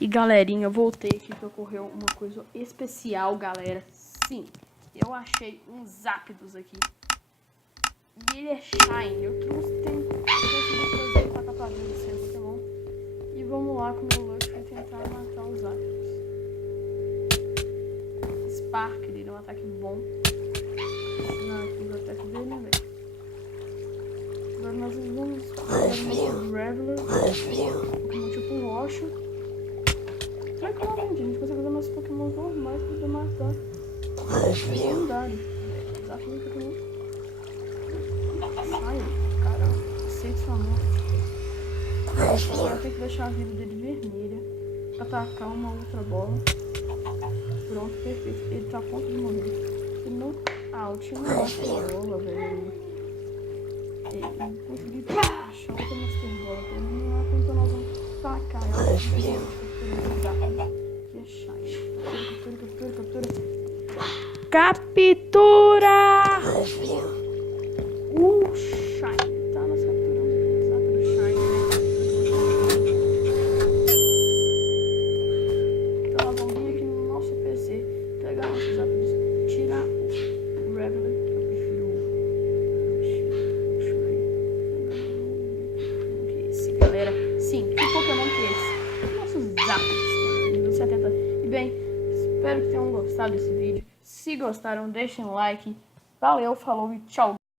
E galerinha, eu voltei aqui que ocorreu uma coisa especial, galera. Sim, eu achei uns Zapdos aqui. E ele é Shine. Eu consegui trazer pra capadinha de ser Pokémon. E vamos lá com o meu Lush pra tentar matar os Zapdos. Spark, ele é um ataque bom. Não, aqui o ataque dele, né, velho? Agora nós vamos fazer o Reveler. Como tipo um roxo. Tranquilamente, a gente consegue usar nossos Pokémon normais pra matar. Lendário. Desafio do Pokémon. Sai, caramba. Aceite sua morte. Agora tem que deixar a vida dele vermelha. Pra atacar uma outra bola. Pronto, perfeito. Ele tá a ponto de morrer. Ele não. Ah, eu tinha uma outra bola, velho. Ele conseguiu achar outra Master Bola pra mim. Lá então nós vamos tacar ela. Captura! O Shine. Tá, nós capturamos aquele Zapdo Shine, né? Então nós vamos vir aqui no nosso PC, pegar nossos Zapdos, tirar o Reveler, que eu prefiro o esse, galera. Sim, que Pokémon que é esse? Nossos Zapdos, nível 70. E bem, espero que tenham gostado desse vídeo. Se gostaram, deixem um like. Valeu, falou e tchau.